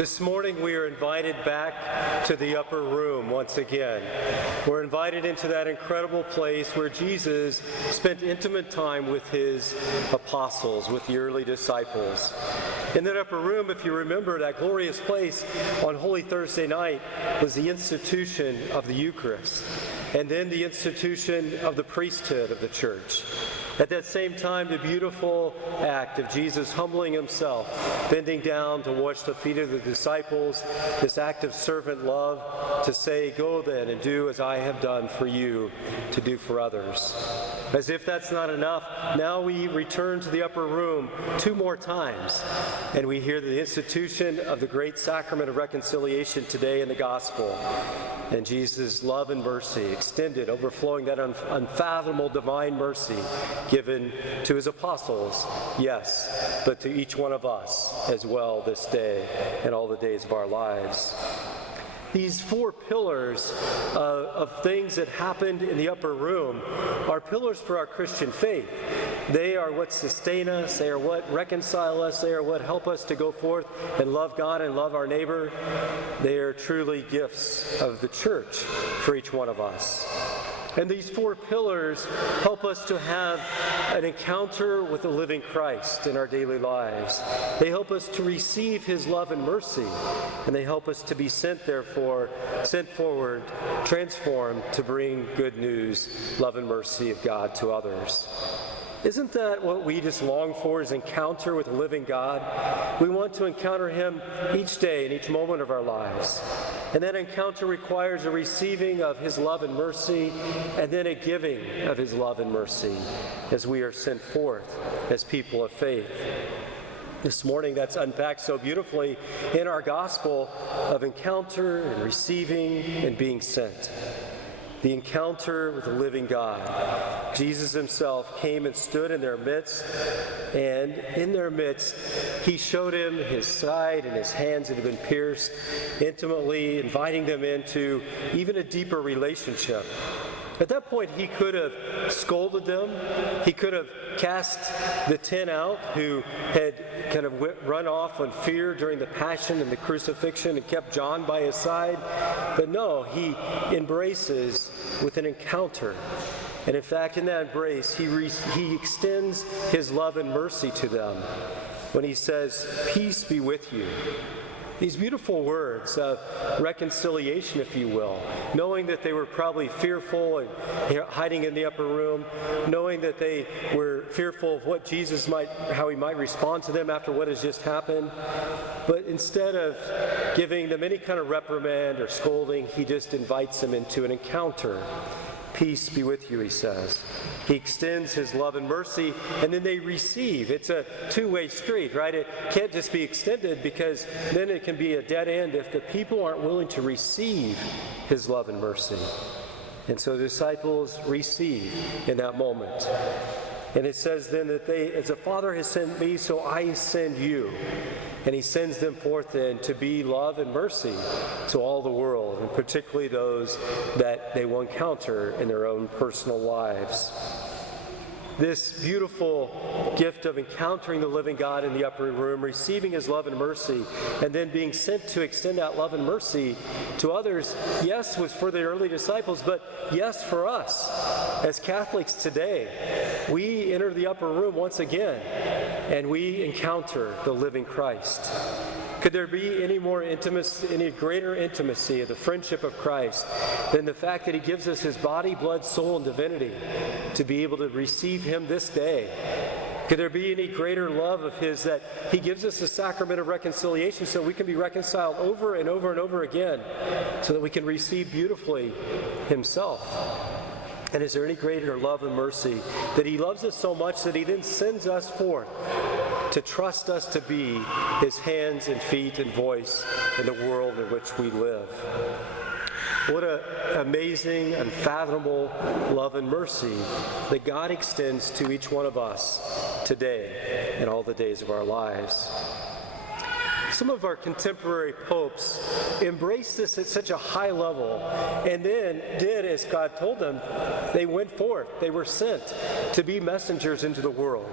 This morning we are invited back to the upper room once again. We're invited into that incredible place where Jesus spent intimate time with his apostles, with the early disciples. In that upper room, if you remember, that glorious place on Holy Thursday night was the institution of the Eucharist, and then the institution of the priesthood of the church. At that same time, the beautiful act of Jesus humbling himself, bending down to wash the feet of the disciples, this act of servant love to say, "Go then and do as I have done for you to do for others." As if that's not enough, now we return to the upper room two more times, and we hear the institution of the great sacrament of reconciliation today in the gospel. And Jesus' love and mercy extended, overflowing that unfathomable divine mercy given to his apostles, yes, but to each one of us as well this day and all the days of our lives. These four pillars of things that happened in the upper room are pillars for our Christian faith. They are what sustain us, they are what reconcile us, they are what help us to go forth and love God and love our neighbor. They are truly gifts of the church for each one of us. And these four pillars help us to have an encounter with the living Christ in our daily lives. They help us to receive his love and mercy, and they help us to be sent forward, transformed to bring good news, love and mercy of God to others. Isn't that what we just long for, is encounter with the living God? We want to encounter him each day in each moment of our lives. And that encounter requires a receiving of his love and mercy, and then a giving of his love and mercy as we are sent forth as people of faith. This morning, that's unpacked so beautifully in our gospel of encounter and receiving and being sent. The encounter with the living God. Jesus himself came and stood in their midst, and in their midst, he showed him his side and his hands that had been pierced, intimately inviting them into even a deeper relationship. At that point, he could have scolded them. He could have cast the 10 out who had kind of run off in fear during the passion and the crucifixion and kept John by his side. But no, he embraces with an encounter. And in fact, in that embrace, he extends his love and mercy to them when he says, "Peace be with you." These beautiful words of reconciliation, if you will, knowing that they were probably fearful and hiding in the upper room, knowing that they were fearful of what Jesus how he might respond to them after what has just happened. But instead of giving them any kind of reprimand or scolding, he just invites them into an encounter. "Peace be with you," he says. He extends his love and mercy, and then they receive. It's a two-way street, right? It can't just be extended, because then it can be a dead end if the people aren't willing to receive his love and mercy. And so the disciples receive in that moment. And it says then that as the Father has sent me, so I send you. And he sends them forth then to be love and mercy to all the world, and particularly those that they will encounter in their own personal lives. This beautiful gift of encountering the living God in the upper room, receiving his love and mercy, and then being sent to extend that love and mercy to others, yes, was for the early disciples, but yes, for us as Catholics today. We enter the upper room once again, and we encounter the living Christ. Could there be any more intimacy, any greater intimacy of the friendship of Christ than the fact that he gives us his body, blood, soul, and divinity to be able to receive him this day? Could there be any greater love of his that he gives us the sacrament of reconciliation so we can be reconciled over and over and over again, so that we can receive beautifully himself? And is there any greater love and mercy that he loves us so much that he then sends us forth to trust us to be his hands and feet and voice in the world in which we live? What an amazing, unfathomable love and mercy that God extends to each one of us today and all the days of our lives. Some of our contemporary popes embraced this at such a high level, and then did as God told them. They went forth. They were sent to be messengers into the world.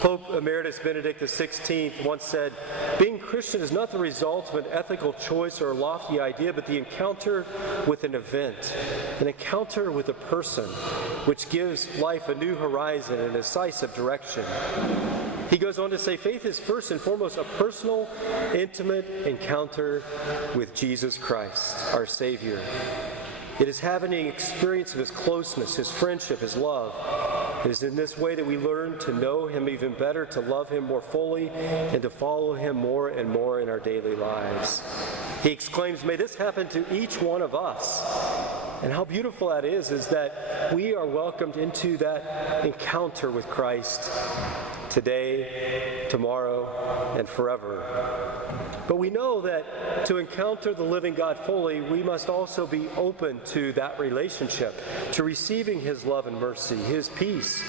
Pope Emeritus Benedict XVI once said, "Being Christian is not the result of an ethical choice or a lofty idea, but the encounter with an event, an encounter with a person, which gives life a new horizon and a decisive direction." He goes on to say, faith is first and foremost a personal, intimate encounter with Jesus Christ, our Savior. It is having an experience of His closeness, His friendship, His love. It is in this way that we learn to know Him even better, to love Him more fully, and to follow Him more and more in our daily lives. He exclaims, "May this happen to each one of us." And how beautiful that is that we are welcomed into that encounter with Christ today, tomorrow, and forever. But we know that to encounter the living God fully, we must also be open to that relationship, to receiving His love and mercy, His peace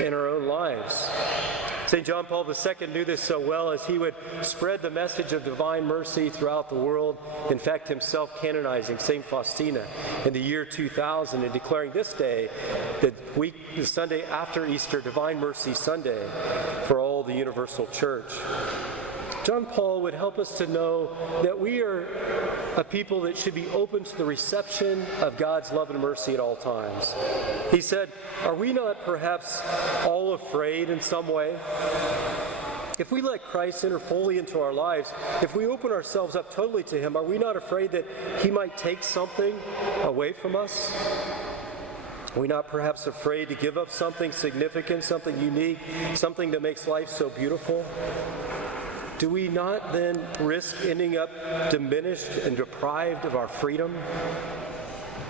in our own lives. St. John Paul II knew this so well as he would spread the message of divine mercy throughout the world, in fact himself canonizing St. Faustina in the year 2000 and declaring this day, the Sunday after Easter, Divine Mercy Sunday for all the universal church. John Paul would help us to know that we are a people that should be open to the reception of God's love and mercy at all times. He said, "Are we not perhaps all afraid in some way? If we let Christ enter fully into our lives, if we open ourselves up totally to Him, are we not afraid that He might take something away from us? Are we not perhaps afraid to give up something significant, something unique, something that makes life so beautiful? Do we not then risk ending up diminished and deprived of our freedom?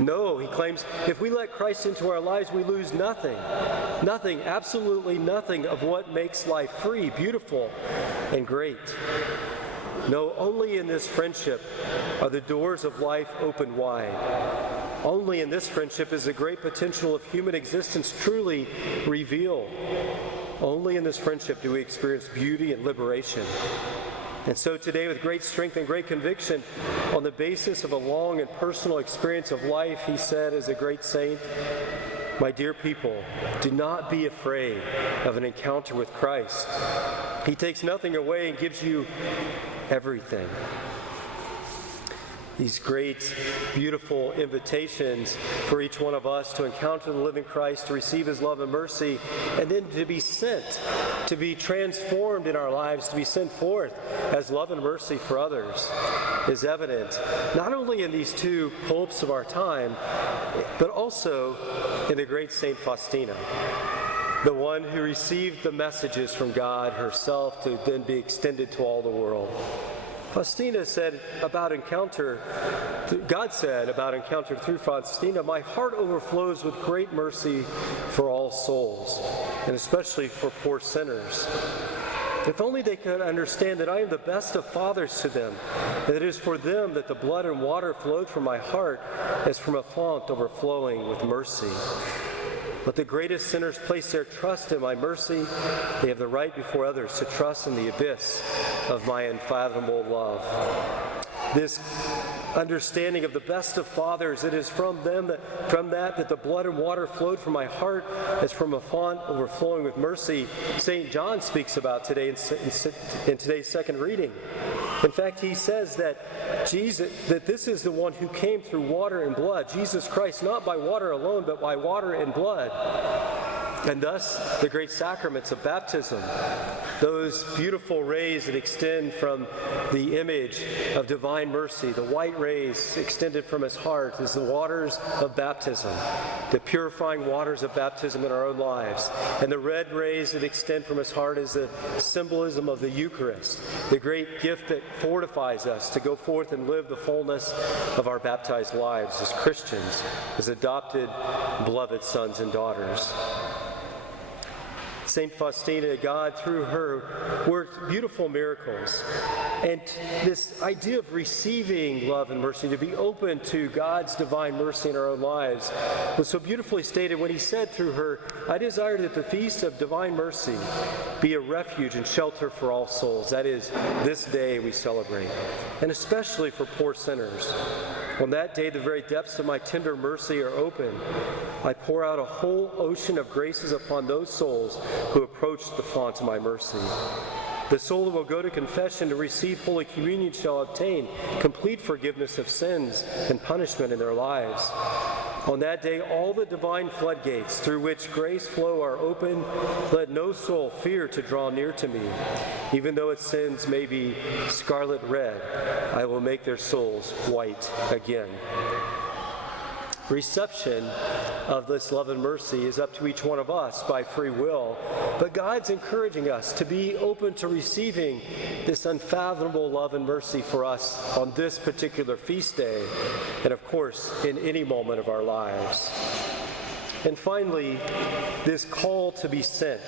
No," he claims, "if we let Christ into our lives, we lose nothing, nothing, absolutely nothing of what makes life free, beautiful, and great. No, only in this friendship are the doors of life opened wide. Only in this friendship is the great potential of human existence truly revealed. Only in this friendship do we experience beauty and liberation." And so today, with great strength and great conviction, on the basis of a long and personal experience of life, he said as a great saint, "My dear people, do not be afraid of an encounter with Christ. He takes nothing away and gives you everything." These great, beautiful invitations for each one of us to encounter the living Christ, to receive His love and mercy, and then to be sent, to be transformed in our lives, to be sent forth as love and mercy for others, is evident not only in these two popes of our time, but also in the great Saint Faustina, the one who received the messages from God herself to then be extended to all the world. Faustina said about encounter, God said about encounter through Faustina, "My heart overflows with great mercy for all souls, and especially for poor sinners. If only they could understand that I am the best of fathers to them, and that it is for them that the blood and water flowed from my heart as from a fount overflowing with mercy. Let the greatest sinners place their trust in my mercy. They have the right before others to trust in the abyss of my unfathomable love." This understanding of the best of fathers, it is from that the blood and water flowed from my heart as from a fount overflowing with mercy, St. John speaks about today in today's second reading. In fact, he says that this is the one who came through water and blood, Jesus Christ, not by water alone, but by water and blood. And thus, the great sacraments of baptism, those beautiful rays that extend from the image of divine mercy, the white rays extended from His heart is the waters of baptism, the purifying waters of baptism in our own lives. And the red rays that extend from His heart is the symbolism of the Eucharist, the great gift that fortifies us to go forth and live the fullness of our baptized lives as Christians, as adopted, beloved sons and daughters. St. Faustina, God, through her, worked beautiful miracles. And this idea of receiving love and mercy, to be open to God's divine mercy in our own lives, was so beautifully stated when he said through her, "I desire that the feast of divine mercy be a refuge and shelter for all souls." That is, this day we celebrate, and especially for poor sinners. On that day, the very depths of my tender mercy are open. I pour out a whole ocean of graces upon those souls who approach the font of my mercy. The soul that will go to confession to receive Holy Communion shall obtain complete forgiveness of sins and punishment in their lives. On that day, all the divine floodgates through which grace flow are open. Let no soul fear to draw near to me. Even though its sins may be scarlet red, I will make their souls white again. Reception of this love and mercy is up to each one of us by free will, but God's encouraging us to be open to receiving this unfathomable love and mercy for us on this particular feast day, and of course, in any moment of our lives. And finally, this call to be sent,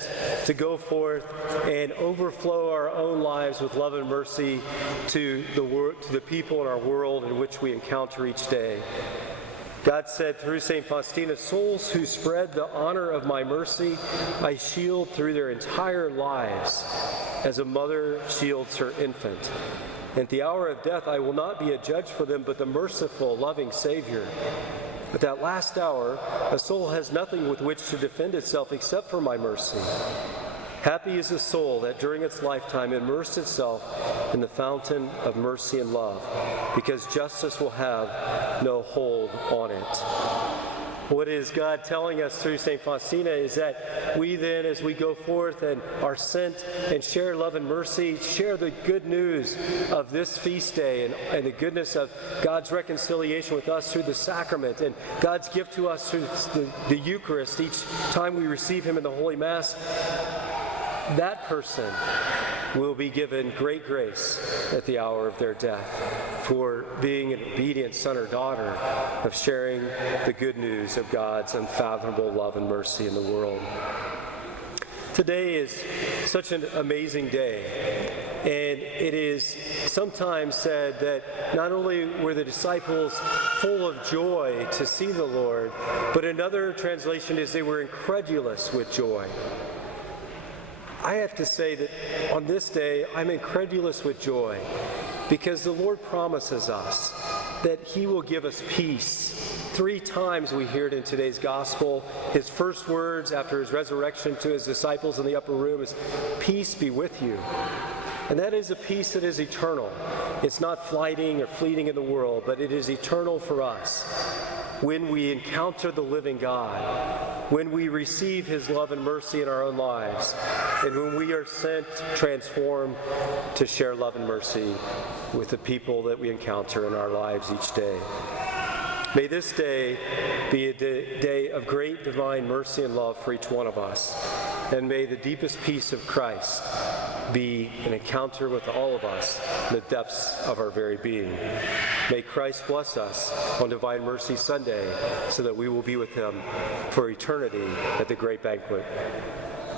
to go forth and overflow our own lives with love and mercy to the people in our world in which we encounter each day. God said through St. Faustina, "Souls who spread the honor of my mercy, I shield through their entire lives, as a mother shields her infant. At the hour of death, I will not be a judge for them, but the merciful, loving Savior. At that last hour, a soul has nothing with which to defend itself except for my mercy. Happy is the soul that during its lifetime immersed itself in the fountain of mercy and love, because justice will have no hold on it." What is God telling us through St. Faustina is that we then, as we go forth and are sent and share love and mercy, share the good news of this feast day and the goodness of God's reconciliation with us through the sacrament and God's gift to us through the Eucharist each time we receive Him in the Holy Mass. That person will be given great grace at the hour of their death for being an obedient son or daughter of sharing the good news of God's unfathomable love and mercy in the world. Today is such an amazing day, and it is sometimes said that not only were the disciples full of joy to see the Lord, but another translation is they were incredulous with joy. I have to say that on this day, I'm incredulous with joy because the Lord promises us that He will give us peace. 3 times we hear it in today's gospel. His first words after His resurrection to His disciples in the upper room is, "Peace be with you." And that is a peace that is eternal. It's not fleeting or fleeting in the world, but it is eternal for us. When we encounter the living God, when we receive His love and mercy in our own lives, and when we are sent, transformed to share love and mercy with the people that we encounter in our lives each day. May this day be a day of great divine mercy and love for each one of us, and may the deepest peace of Christ be an encounter with all of us in the depths of our very being. May Christ bless us on Divine Mercy Sunday so that we will be with Him for eternity at the great banquet.